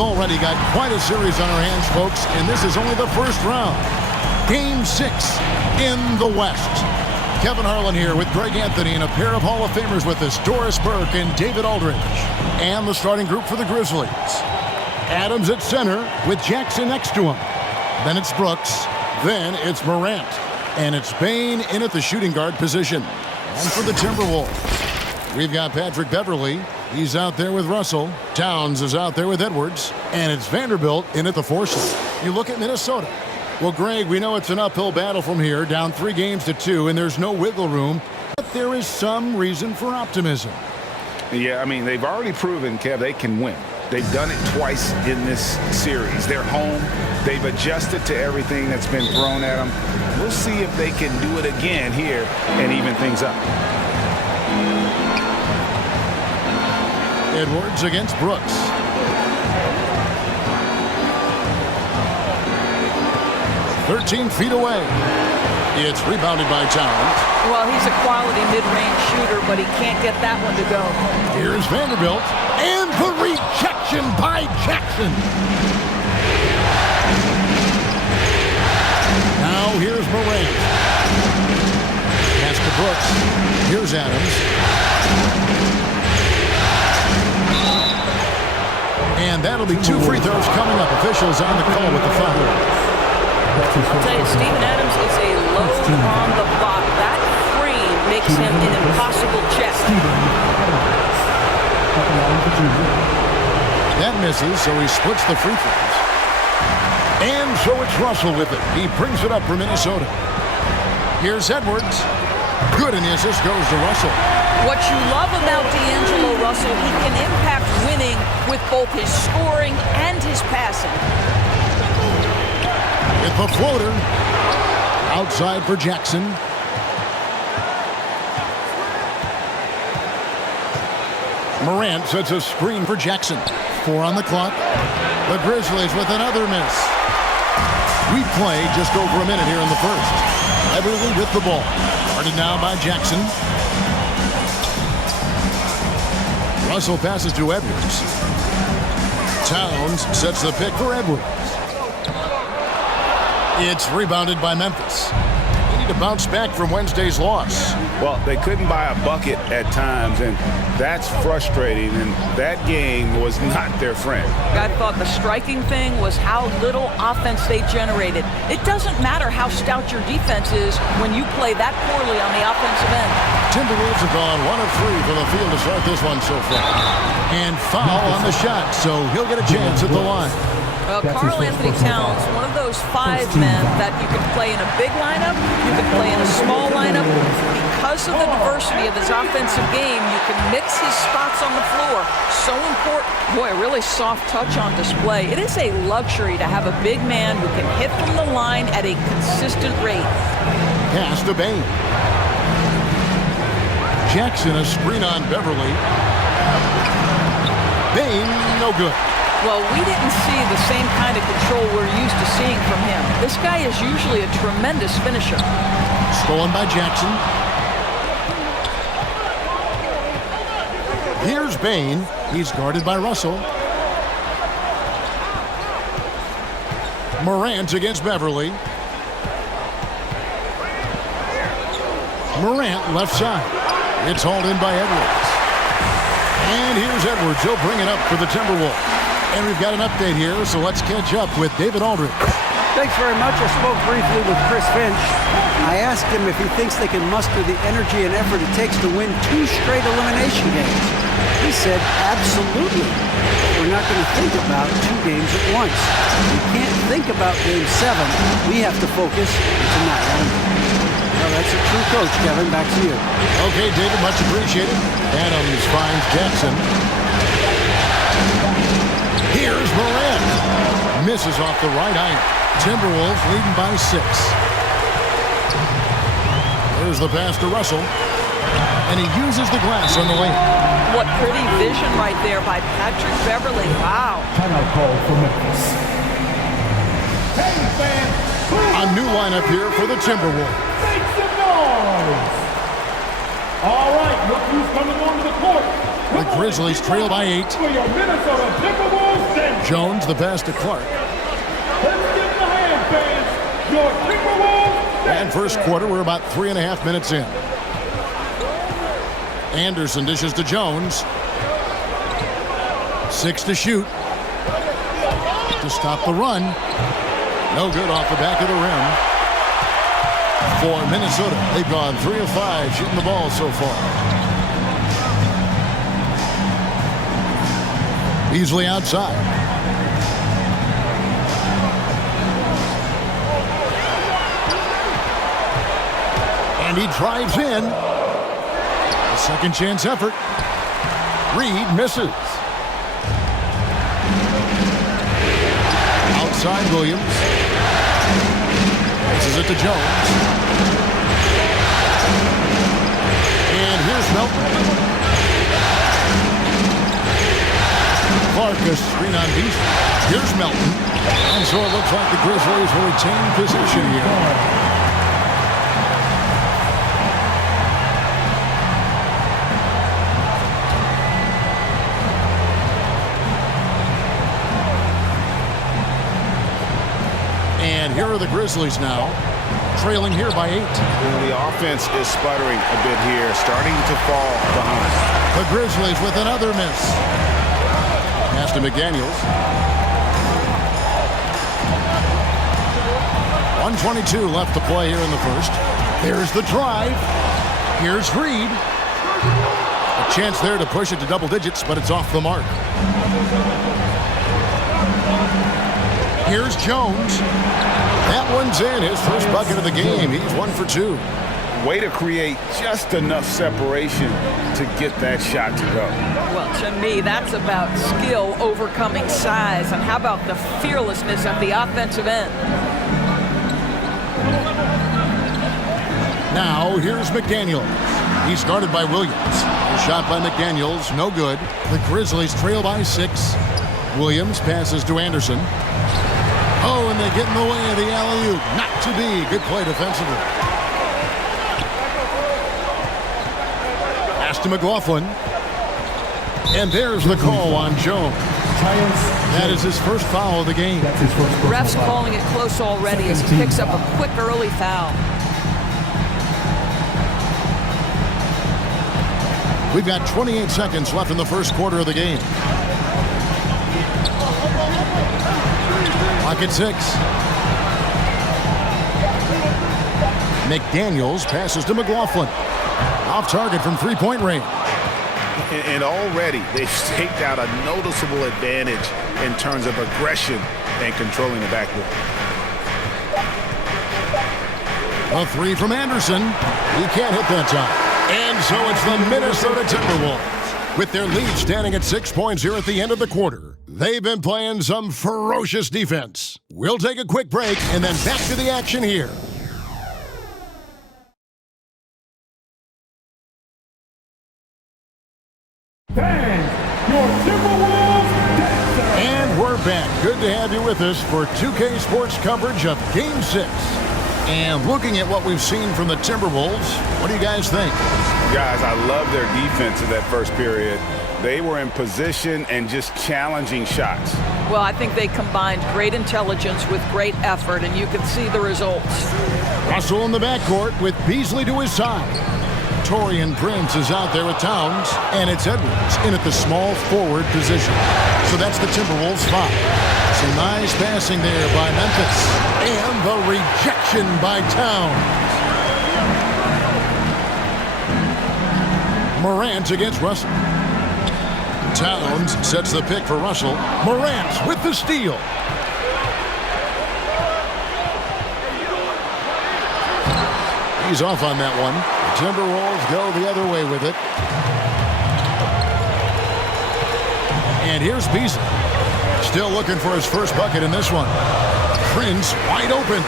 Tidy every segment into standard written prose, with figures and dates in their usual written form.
We've already got quite a series on our hands, folks, and this is only the first round. Game 6 in the West. Kevin Harlan here with Greg Anthony and a pair of Hall of Famers with us, Doris Burke and David Aldridge. And the starting group for the Grizzlies. Adams at center with Jackson next to him. Then it's Brooks. Then it's Morant. And it's Bane in at the shooting guard position. And for the Timberwolves, we've got Patrick Beverley. He's out there with Russell. Towns is out there with Edwards. And it's Vanderbilt in at the 4 slot. You look at Minnesota. Well, Greg, we know it's an uphill battle from here, down 3 games to 2, and there's no wiggle room. But there is some reason for optimism. Yeah, I mean, they've already proven, Kev, they can win. They've done it twice in this series. They're home. They've adjusted to everything that's been thrown at them. We'll see if they can do it again here and even things up. Edwards against Brooks. "13 feet away. It's rebounded by Towns. Well, he's a quality mid-range shooter, but he can't get that one to go. Here's Vanderbilt. And the rejection by Jackson. Now here's Morant. Pass to Brooks. Here's Adams. And that'll be 2 free throws coming up. Officials on the call with the foul. I'll tell you, Steven Adams is a load on the block. That frame makes him an impossible check. That misses, so he splits the free throws. And so it's Russell with it. He brings it up for Minnesota. Here's Edwards. Good, and the assist goes to Russell. What you love about D'Angelo Russell, he can impact winning with both his scoring and his passing. With the floater. Outside for Jackson. Morant sets a screen for Jackson. 4 on the clock. The Grizzlies with another miss. We play just over a minute here in the first. Everly with the ball. Guarded now by Jackson. Russell passes to Edwards. Towns sets the pick for Edwards. It's rebounded by Memphis. They need to bounce back from Wednesday's loss. Well, they couldn't buy a bucket at times, and that's frustrating, and that game was not their friend. I thought the striking thing was how little offense they generated. It doesn't matter how stout your defense is when you play that poorly on the offensive end. Timberwolves have gone 1 of 3 from the field to start this one so far. And foul on the shot, so he'll get a chance at the line. Karl Anthony Towns, one of those 5 men that you can play in a big lineup, you can play in a small lineup. Because of the diversity of his offensive game, you can mix his spots on the floor. So important. Boy, a really soft touch on display. It is a luxury to have a big man who can hit from the line at a consistent rate. Pass to Bane. Jackson, a screen on Beverley. Bane, no good. Well, we didn't see the same kind of control we're used to seeing from him. This guy is usually a tremendous finisher. Stolen by Jackson. Here's Bane. He's guarded by Russell. Morant against Beverley. Morant left side. It's hauled in by Edwards. And here's Edwards. He'll bring it up for the Timberwolves. And we've got an update here, so let's catch up with David Aldridge. Thanks very much. I spoke briefly with Chris Finch. I asked him if he thinks they can muster the energy and effort it takes to win 2 straight elimination games. He said, absolutely. We're not going to think about 2 games at once. We can't think about Game 7. We have to focus tonight. Well, that's a true coach, Kevin. Back to you. Okay, David, much appreciated. Adams finds Jackson. Here's Morant. Misses off the right iron. Timberwolves leading by 6. There's the pass to Russell. And he uses the glass on the way. What pretty vision right there by Patrick Beverley. Wow. Timeout call for Memphis. Hey, fans. A new lineup here for the Timberwolves. Make some noise. All right, look who's coming onto the court. The Grizzlies trail by 8. For your Minnesota Timberwolves, then Jones, the pass to Clark. let's give the hand, fans. Your Timberwolves, then And first quarter, we're about 3.5 minutes in. Anderson dishes to Jones. 6 to shoot. To stop the run. No good off the back of the rim. For Minnesota, they've gone 3 of 5 shooting the ball so far. Beasley outside. And he drives in. A second chance effort. Reed misses. Outside Williams. Passes it to Jones. And here's Melton. Clark a screen on Beasley. Here's Melton. And so it looks like the Grizzlies will retain possession here. And here are the Grizzlies now, trailing here by 8. The offense is sputtering a bit here, starting to fall behind. The Grizzlies with another miss. Pass to McDaniels. 1:22 left to play here in the first. There's the drive. Here's Reed. A chance there to push it to double digits, but it's off the mark. Here's Jones. That one's in. His first bucket of the game. He's 1 for 2. Way to create just enough separation to get that shot to go. Well, to me, that's about skill overcoming size. And how about the fearlessness at the offensive end? Now, here's McDaniels. He's guarded by Williams. A shot by McDaniels, no good. The Grizzlies trail by 6. Williams passes to Anderson. Oh, and they get in the way of the alley-oop. Not to be. Good play defensively. Pass to McLaughlin. And there's the call on Jones. That is his first foul of the game. that's his first personal Refs foul. calling it close already as he picks up a quick early foul. We've got 28 seconds left in the first quarter of the game. Clock at 6. McDaniels passes to McLaughlin. Off target from three-point range. And already they've staked out a noticeable advantage in terms of aggression and controlling the backcourt. A 3 from Anderson. He can't hit that time. And so it's the Minnesota Timberwolves. With their lead standing at 6 points here at the end of the quarter. They've been playing some ferocious defense. We'll take a quick break and then back to the action here. Fans, your Timberwolves dancer. And we're back. Good to have you with us for 2K Sports coverage of Game 6. And looking at what we've seen from the Timberwolves, what do you guys think? Guys, I love their defense in that first period. They were in position and just challenging shots. Well, I think they combined great intelligence with great effort, and you can see the results. Russell in the backcourt with Beasley to his side. Torian Prince is out there with Towns, and it's Edwards in at the small forward position. So that's the Timberwolves 5. Some nice passing there by Memphis. And the rejection by Towns. Morant against Russell. Towns sets the pick for Russell. Morant with the steal. He's off on that one. The Timberwolves go the other way with it. And here's Beasley. Still looking for his first bucket in this one. Prince wide open.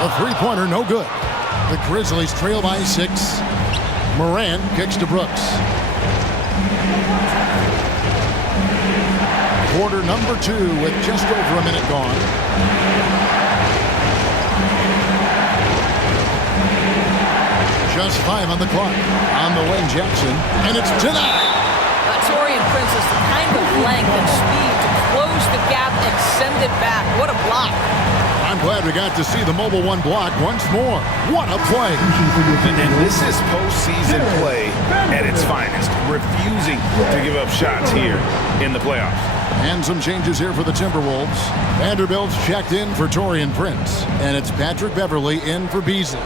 A three-pointer, no good. The Grizzlies trail by 6. Morant kicks to Brooks. Quarter number 2 with just over a minute gone. Just 5 on the clock. On the wing, Jackson. And it's denied. Taurean Prince has the kind of length and speed to close the gap and send it back. What a block. I'm glad we got to see the mobile one block once more. What a play. And this is postseason play at its finest, refusing to give up shots here in the playoffs. And some changes here for the Timberwolves. Vanderbilt's checked in for Taurean Prince, and it's Patrick Beverley in for Beasley.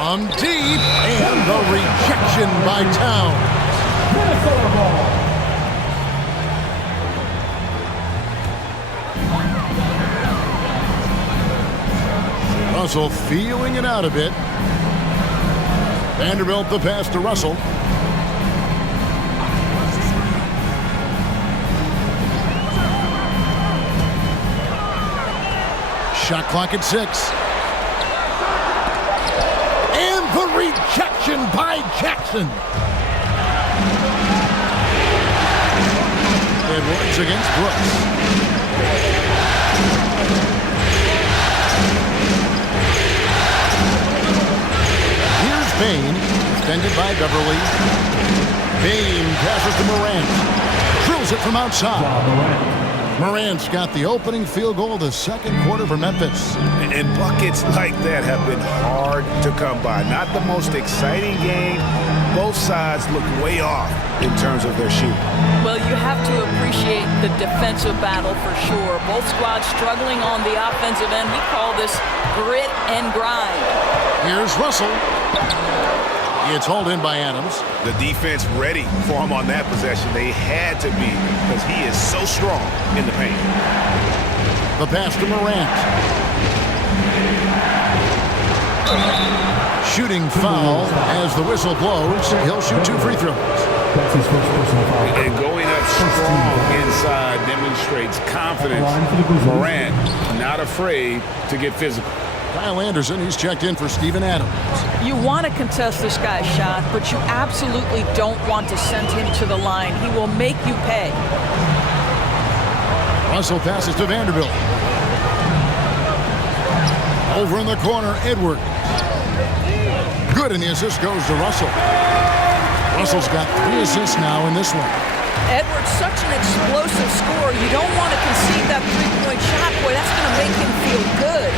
From deep, and the rejection by Towns. Minnesota ball. Russell feeling it out a bit. Vanderbilt the pass to Russell. Shot clock at 6. And the rejection by Jackson. Edwards against Brooks. Here's Bain, defended by Beverley. Bain passes to Morant. Drills it from outside. Morant's got the opening field goal of the second quarter for Memphis. And buckets like that have been hard to come by. Not the most exciting game. Both sides look way off in terms of their shooting. Well, you have to appreciate the defensive battle for sure. Both squads struggling on the offensive end. We call this grit and grind. Here's Russell. It's hauled in by Adams. The defense ready for him on that possession. They had to be, because he is so strong in the paint. The pass to Morant. Shooting foul as the whistle blows. He'll shoot 2 free throws. That's his first personal foul. And going up strong inside demonstrates confidence. Morant not afraid to get physical. Kyle Anderson, he's checked in for Steven Adams. You want to contest this guy's shot, but you absolutely don't want to send him to the line. He will make you pay. Russell passes to Vanderbilt. Over in the corner, Edwards. Good, and the assist goes to Russell. Russell's got 3 assists now in this one. Edwards, such an explosive scorer. You don't want to concede that three-point shot. Boy, that's going to make him feel good.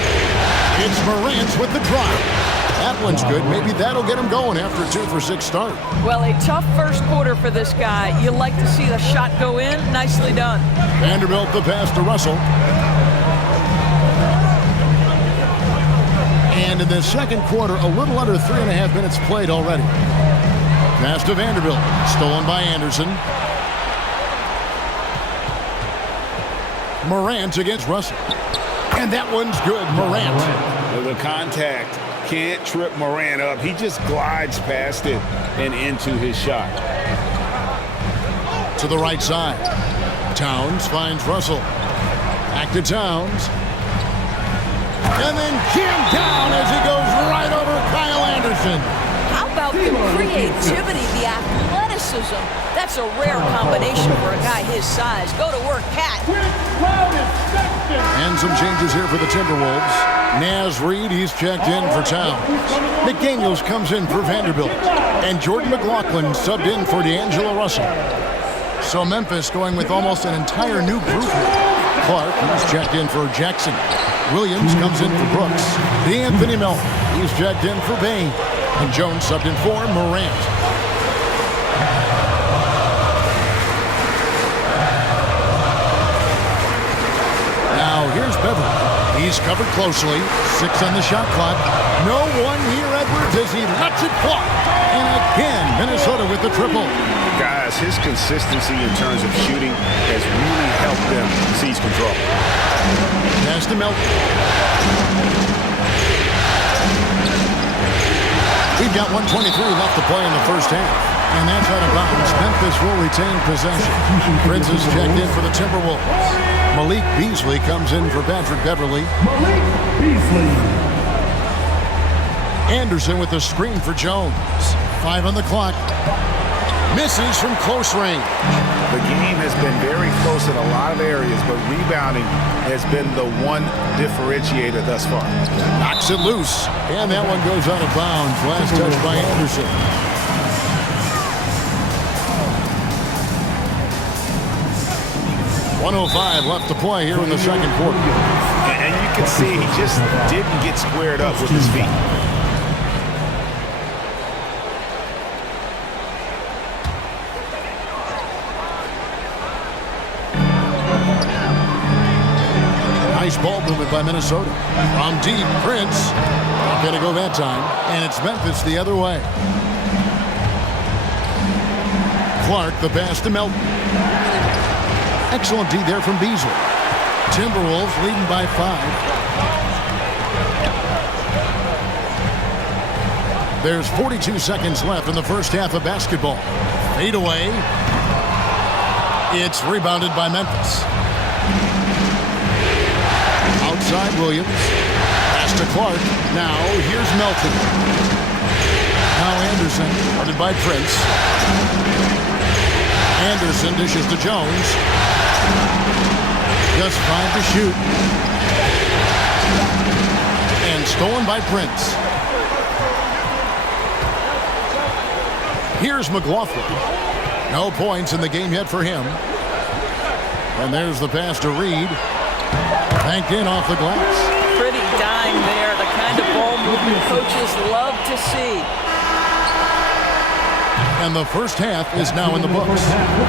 It's Morant with the drive. That one's good. Maybe that'll get him going after a 2-for-6 start. Well, a tough first quarter for this guy. You like to see the shot go in. Nicely done. Vanderbilt the pass to Russell. And in the second quarter, a little under 3.5 minutes played already. Pass to Vanderbilt. Stolen by Anderson. Morant against Russell. And that one's good. Morant. The contact can't trip Morant up. He just glides past it and into his shot. To the right side. Towns finds Russell. Back to Towns. And then jammed down as he goes right over Kyle Anderson. How about the creativity, the athleticism? That's a rare combination for a guy his size. Go to work, Cat. And some changes here for the Timberwolves. Naz Reid, he's checked in for Towns. McDaniels comes in for Vanderbilt. And Jordan McLaughlin subbed in for D'Angelo Russell. So Memphis going with almost an entire new group here. Clark, he's checked in for Jackson. Williams comes in for Brooks. D'Anthony Melton, he's checked in for Bain. And Jones subbed in for Morant. Now here's Beverley. He's covered closely. 6 on the shot clock. No one near Edwards as he lets it fly. And again, Minnesota with the triple. Guys, his consistency in terms of shooting has really helped them seize control. Pass to Melton. We've got 1:23 left to play in the first half. And that's out of bounds. Memphis will retain possession. Prince is checked in for the Timberwolves. Malik Beasley comes in for Patrick Beverley. Malik Beasley. Anderson with the screen for Jones. 5 on the clock. Misses from close range. The game has been very close in a lot of areas, but rebounding has been the one differentiator thus far. Knocks it loose. And that one goes out of bounds. Last touch by Anderson. 1:05 left to play here in the second quarter. And you can see he just didn't get squared up with his feet. Nice ball movement by Minnesota. From deep, Prince. Not going to go that time. And it's Memphis the other way. Clark, the pass to Melton. Excellent D there from Beasley. Timberwolves leading by 5. There's 42 seconds left in the first half of basketball. Fade away. It's rebounded by Memphis. Outside Williams. Pass to Clark. Now here's Melton. Now Anderson, guarded by Prince. Anderson dishes to Jones. Just 5 to shoot. And stolen by Prince. Here's McLaughlin. No points in the game yet for him. And there's the pass to Reed. Banked in off the glass. Pretty dime there. The kind of ball movement coaches love to see. And the first half is now in the books.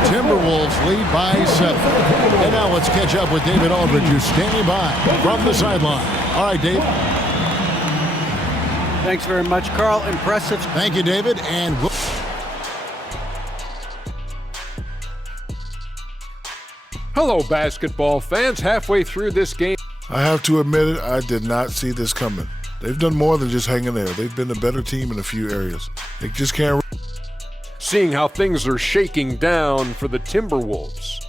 Timberwolves lead by 7. And now let's catch up with David Aldridge, who's standing by from the sideline. All right, Dave. Thanks very much, Carl. Impressive. Thank you, David. And we'll Hello, basketball fans. Halfway through this game, I have to admit it, I did not see this coming. They've done more than just hang in there. They've been a better team in a few areas. They just can't. seeing how things are shaking down for the Timberwolves.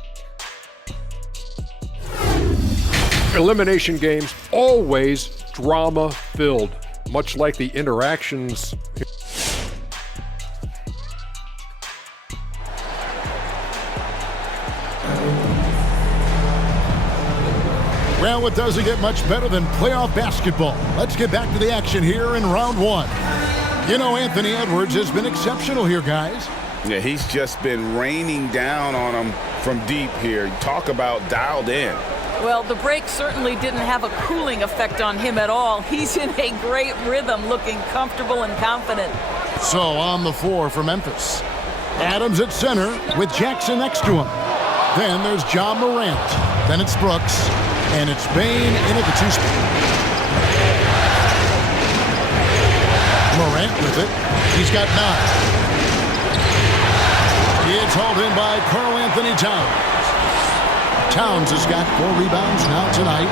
Elimination games, always drama-filled, much like the interactions. Well, it doesn't get much better than playoff basketball. Let's get back to the action here in round one. You know, Anthony Edwards has been exceptional here, guys. Yeah, he's just been raining down on them from deep here. Talk about dialed in. Well, the break certainly didn't have a cooling effect on him at all. He's in a great rhythm, looking comfortable and confident. So on the floor for Memphis. Adams at center with Jackson next to him. Then there's John Morant. Then it's Brooks. And it's Bain in at the two-spot. Morant with it. He's got 9. It's hauled in by Karl Anthony Towns. Towns has got 4 rebounds now tonight.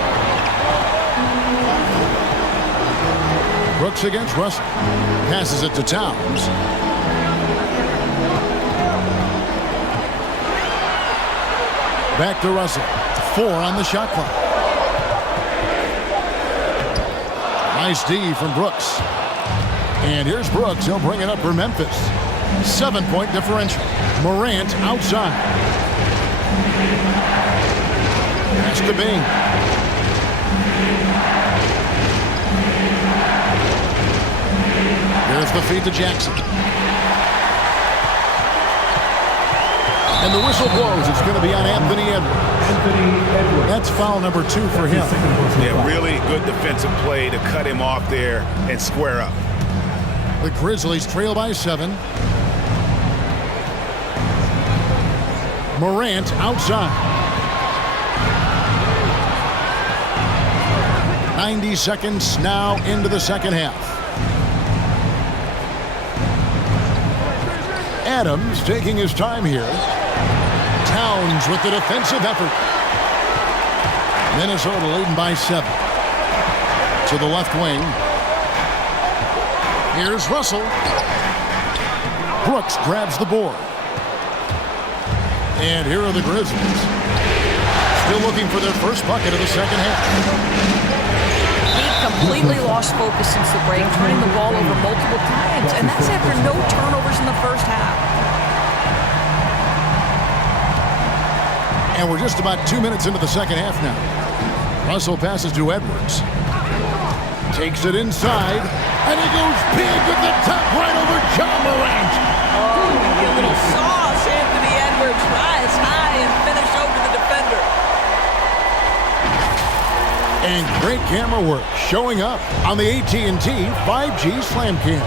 Brooks against Russell. Passes it to Towns. Back to Russell. 4 on the shot clock. Nice D from Brooks. And here's Brooks. He'll bring it up for Memphis. 7-point differential. Morant outside. Pass to Bing. There's the feed to Jackson. And the whistle blows. It's going to be on Anthony Edwards. That's foul number 2 for him. Yeah, really good defensive play to cut him off there and square up. The Grizzlies trail by 7. Morant outside. 90 seconds now into the second half. Adams taking his time here. Towns with the defensive effort. Minnesota leading by 7. To the left wing. Here's Russell. Brooks grabs the board. And here are the Grizzlies. Still looking for their first bucket of the second half. He completely lost focus since the break, turning the ball over multiple times, and that's after no turnovers in the first half. And we're just about 2 minutes into the second half now. Russell passes to Edwards. Takes it inside, and he goes big with the top right over John Morant. Oh, a little sauce, Anthony Edwards. Rise high and finish over the defender. And great camera work showing up on the AT&T 5G Slam Cam.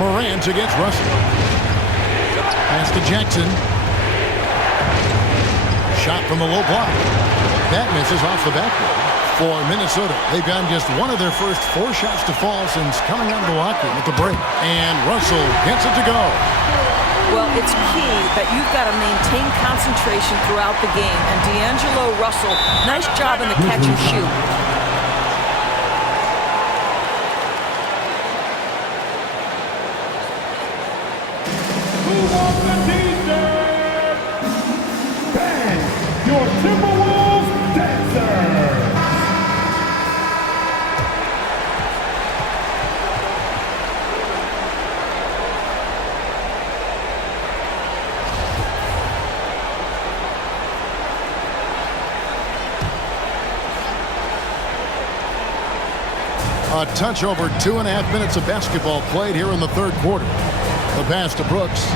Morant against Russell. Pass to Jackson. Shot from the low block. That misses off the backboard. For Minnesota, they've gotten just one of their first 4 shots to fall since coming out of the locker room at the break. And Russell gets it to go. Well, it's key that you've got to maintain concentration throughout the game. And D'Angelo Russell, nice job in the catch and shoot. Who wants the t-shirt? Bang! Your Timberwolves dancer! A touch over 2.5 minutes of basketball played here in the third quarter. The pass to Brooks.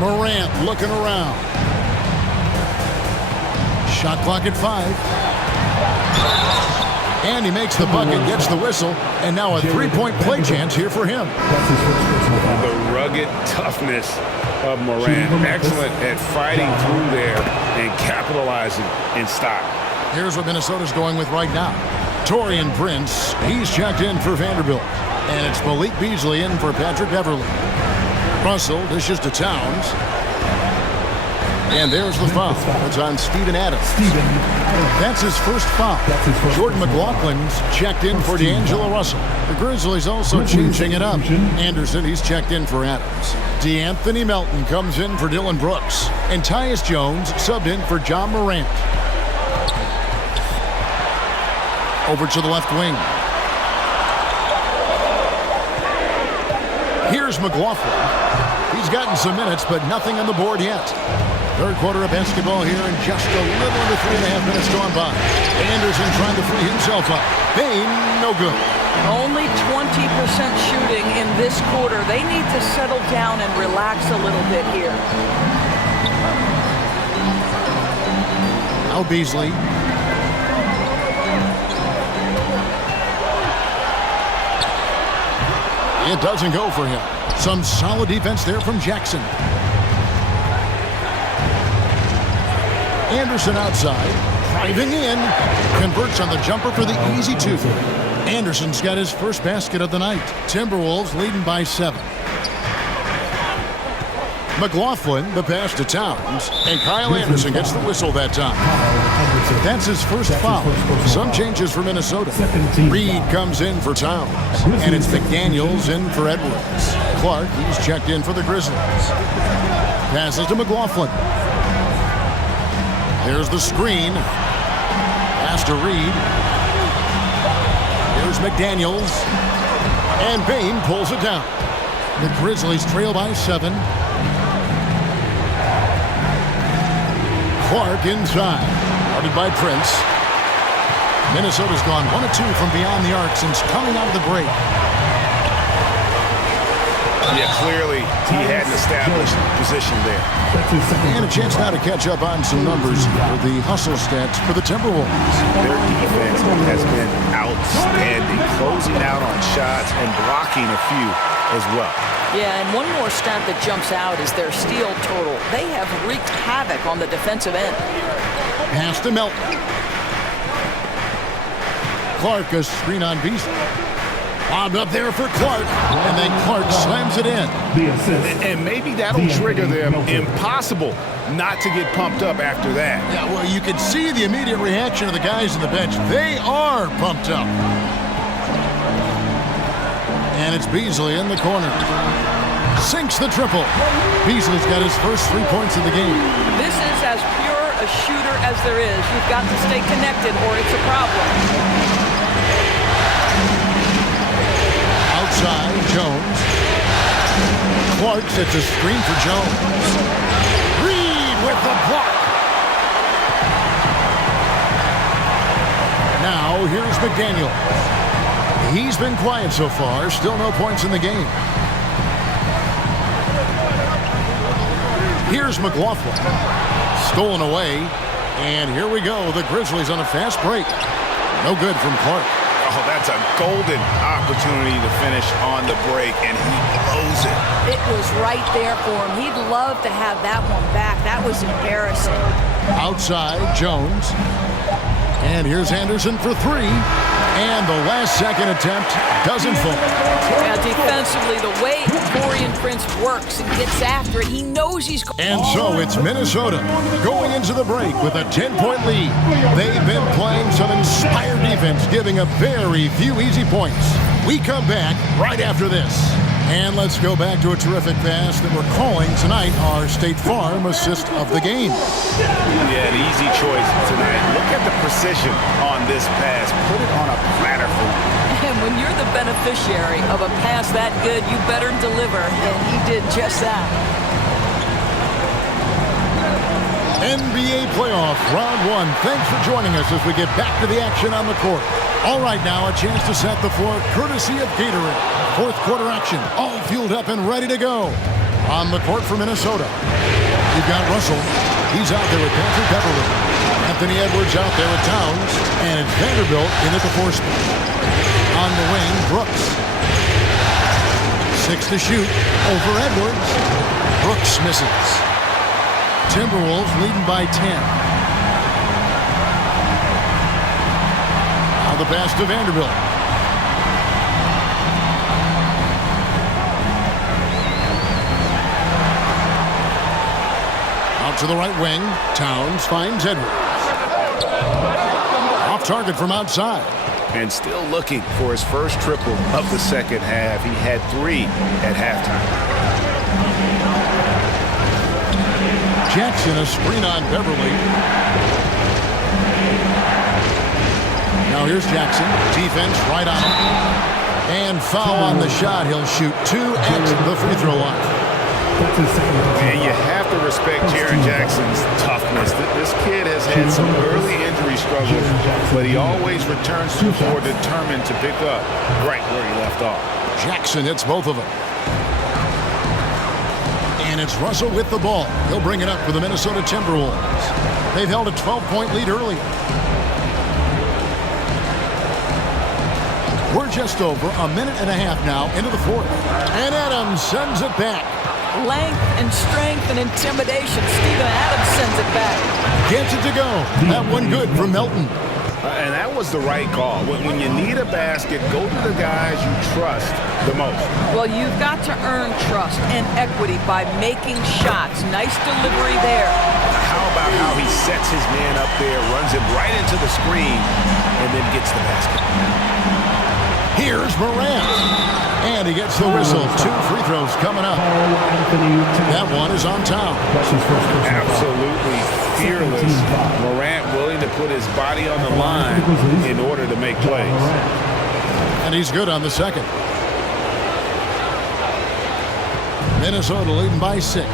Morant looking around. Shot clock at 5. And he makes the bucket, gets the whistle, and now a 3-point play chance here for him. The rugged toughness of Morant. Excellent at fighting through there and capitalizing in style. Here's what Minnesota's going with right now. Taurean Prince, he's checked in for Vanderbilt. And it's Malik Beasley in for Patrick Beverly. Russell dishes to Towns. And there's the foul. It's on Steven Adams. That's his first foul. Jordan McLaughlin's checked in for D'Angelo Russell. The Grizzlies also changing it up. Anderson, he's checked in for Adams. DeAnthony Melton comes in for Dylan Brooks. And Tyus Jones subbed in for John Morant. Over to the left wing. Here's McLaughlin. He's gotten some minutes, but nothing on the board yet. Third quarter of basketball here, and just a little under 3.5 minutes gone by. Anderson trying to free himself up. Bain, no good. Only 20% shooting in this quarter. They need to settle down and relax a little bit here. Now Beasley. It doesn't go for him. Some solid defense there from Jackson. Anderson outside, driving in, converts on the jumper for the easy 2. Anderson's got his first basket of the night. Timberwolves leading by 7. McLaughlin, the pass to Towns, and Kyle Anderson gets the whistle that time. That's his first foul. Some changes for Minnesota. Reed comes in for Towns, and it's McDaniels in for Edwards. Clark, he's checked in for the Grizzlies. Passes to McLaughlin. There's the screen. Pass to Reed. Here's McDaniels. And Bain pulls it down. The Grizzlies trail by 7. Clark inside. Guarded by Prince. Minnesota's gone 1 of 2 from beyond the arc since coming out of the break. Yeah, clearly he had an established position there. And a chance now to catch up on some numbers for the hustle stats for the Timberwolves. Their defense has been outstanding, closing out on shots and blocking a few as well. Yeah, and one more stat that jumps out is their steal total. They have wreaked havoc on the defensive end. Pass to Melton. Clark, a screen on Beasley. Bobbed up there for Clark, and then Clark slams it in. And maybe that'll trigger them. Impossible not to get pumped up after that. Yeah, well, you can see the immediate reaction of the guys on the bench. They are pumped up. And it's Beasley in the corner. Sinks the triple. Beasley's got his first 3 points of the game. This is as pure a shooter as there is. You've got to stay connected or it's a problem. Outside, Jones. Clark sets a screen for Jones. Reed with the block. Now, here's McDaniels. He's been quiet so far. Still no points in the game. Here's McLaughlin. Stolen away. And here we go. The Grizzlies on a fast break. No good from Clark. Oh, that's a golden opportunity to finish on the break, and he blows it. It was right there for him. He'd love to have that one back. That was embarrassing. Outside, Jones. And here's Anderson for three. And the last second attempt doesn't fall. Yeah, defensively, the way Taurean Prince works and gets after it, he knows he's going. And so it's Minnesota going into the break with a 10-point lead. They've been playing some inspired defense, giving up very few easy points. We come back right after this. And let's go back to a terrific pass that we're calling tonight our State Farm assist of the game. Yeah, an easy choice tonight. Look at the precision on this pass. Put it on a platter for him. And when you're the beneficiary of a pass that good, you better deliver, and he did just that. NBA playoff round one. Thanks for joining us as we get back to the action on the court. All right, now a chance to set the floor courtesy of Gatorade. Fourth quarter action, all fueled up and ready to go. On the court for Minnesota, you've got Russell. He's out there with Patrick Beverly. Anthony Edwards out there with Towns. And it's Vanderbilt in at the four spot. On the wing, Brooks. 6 to shoot over Edwards. Brooks misses. Timberwolves leading by 10. Now the pass to Vanderbilt. Out to the right wing. Towns finds Edwards. Off target from outside. And still looking for his first triple of the second half. He had 3 at halftime. Jackson, a screen on Beverly. Now here's Jackson. Defense right on him. And foul on the shot. He'll shoot 2 at the free throw line. And you have to respect Jaren Jackson's toughness. This kid has had some early injury struggles, but he always returns to the floor determined to pick up right where he left off. Jackson hits both of them. And it's Russell with the ball. He'll bring it up for the Minnesota Timberwolves. They've held a 12-point lead earlier. We're just over a minute and a half now into the fourth. And Adams sends it back. Length and strength and intimidation. Steven Adams sends it back. Gets it to go. That one good from Melton. And that was the right call. When you need a basket, go to the guys you trust the most. Well, you've got to earn trust and equity by making shots. Nice delivery there. Now, how about how he sets his man up there, runs him right into the screen, and then gets the basket. Here's Morant. And he gets the whistle. 2 free throws coming up. That one is on Towns. Absolutely fearless. Morant willing to put his body on the line in order to make plays. And he's good on the second. Minnesota leading by 6.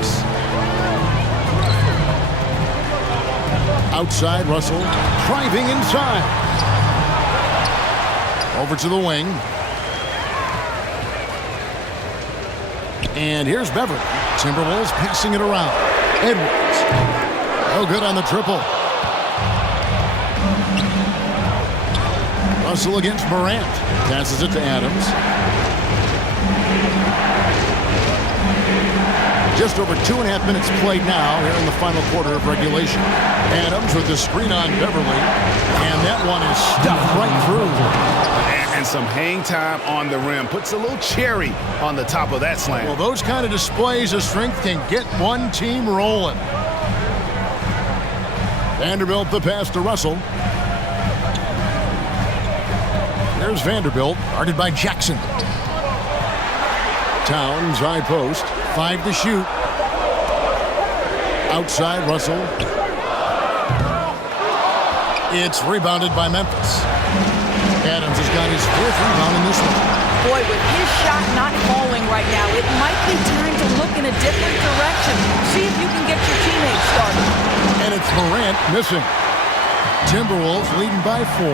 Outside, Russell driving inside. Over to the wing. And here's Beverly. Timberwolves passing it around. Edwards. Oh, good on the triple. Russell against Morant. Passes it to Adams. Just over 2.5 minutes played now here in the final quarter of regulation. Adams with the screen on Beverly. And that one is stuffed right through. And some hang time on the rim. Puts a little cherry on the top of that slam. Well, those kind of displays of strength can get one team rolling. Vanderbilt the pass to Russell. There's Vanderbilt, guarded by Jackson. Towns, high post. 5 to shoot. Outside, Russell. It's rebounded by Memphis. Adams has got his 4th rebound in this one. Boy, with his shot not falling right now, it might be time to look in a different direction. See if you can get your teammates started. And it's Morant missing. Timberwolves leading by 4.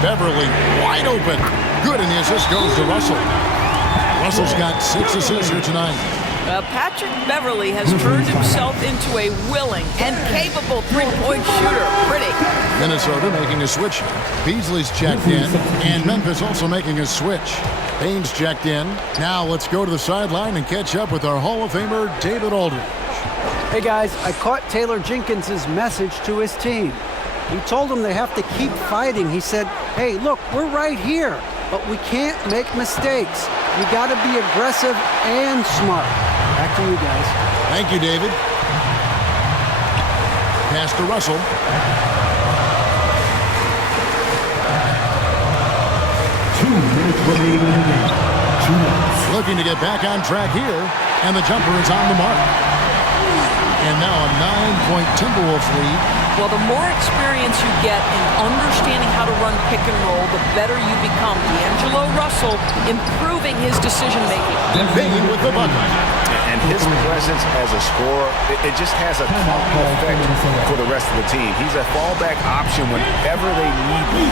Beverly wide open. Good, and the assist goes to Russell. Russell's got 6 assists here tonight. Patrick Beverly has turned himself into a willing and capable three-point shooter. Pretty. Minnesota making a switch. Beasley's checked in, and Memphis also making a switch. Baines checked in. Now let's go to the sideline and catch up with our Hall of Famer, David Aldridge. Hey guys, I caught Taylor Jenkins' message to his team. He told them they have to keep fighting. He said, hey, look, we're right here, but we can't make mistakes. You got to be aggressive and smart. Back to you guys. Thank you, David. Pass to Russell. 2 minutes remaining in the game. 2 minutes. Looking to get back on track here, and the jumper is on the mark. And now a 9-point Timberwolves lead. Well, the more experience you get in understanding how to run pick and roll, the better you become. D'Angelo Russell improving his decision-making. Bain with the bucket. And his presence as a scorer, it just has a calming effect for the rest of the team. He's a fallback option whenever they need him.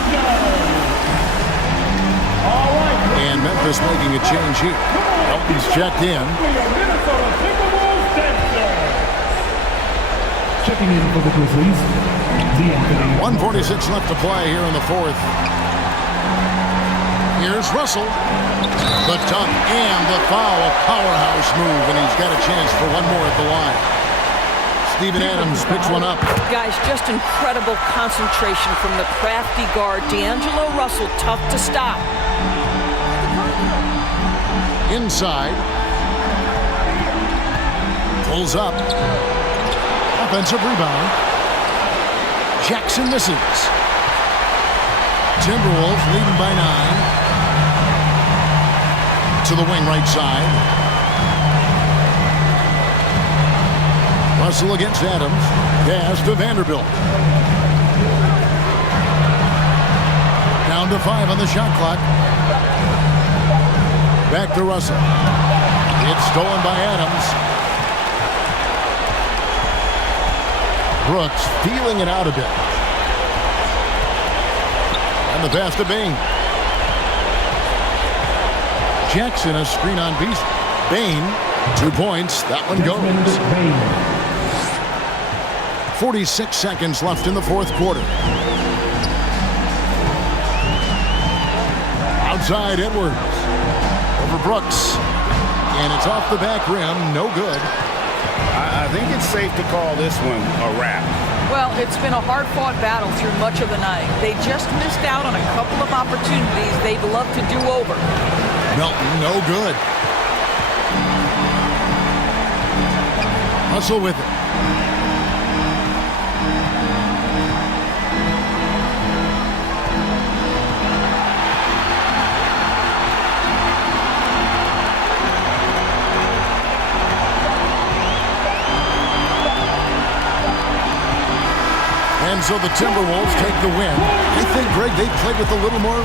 And Memphis making a change here. Elton's checked in. Checking in for the Grizzlies, D'Anthony. 1:46 left to play here in the fourth. Here's Russell. The dunk and the foul. A powerhouse move, and he's got a chance for one more at the line. Steven Adams picks one up. Guys, just incredible concentration from the crafty guard. D'Angelo Russell, tough to stop. Inside. Pulls up. Offensive rebound. Jackson misses. Timberwolves leading by 9. To the wing right side. Russell against Adams. Pass to Vanderbilt. Down to 5 on the shot clock. Back to Russell. It's stolen by Adams. Brooks feeling it out a bit. And the pass to Bain. Jackson a screen on Beasley. Bain, 2 points. That one goes. 46 seconds left in the fourth quarter. Outside Edwards. Over Brooks. And it's off the back rim. No good. I think it's safe to call this one a wrap. Well, it's been a hard-fought battle through much of the night. They just missed out on a couple of opportunities they'd love to do over. Melton, no good. Russell with it. And so the Timberwolves take the win. I think, Greg, they played with a little more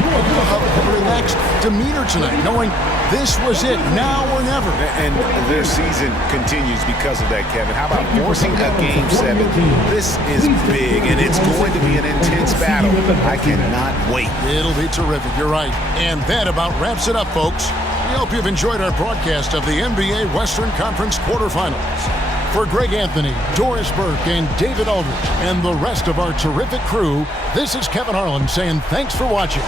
relaxed demeanor tonight, knowing this was it, now or never. And their season continues because of that, Kevin. How about forcing a Game 7? This is big, and it's going to be an intense battle. I cannot wait. It'll be terrific, you're right. And that about wraps it up, folks. We hope you've enjoyed our broadcast of the NBA Western Conference quarterfinals. For Greg Anthony, Doris Burke, and David Aldridge, and the rest of our terrific crew, this is Kevin Harlan saying thanks for watching.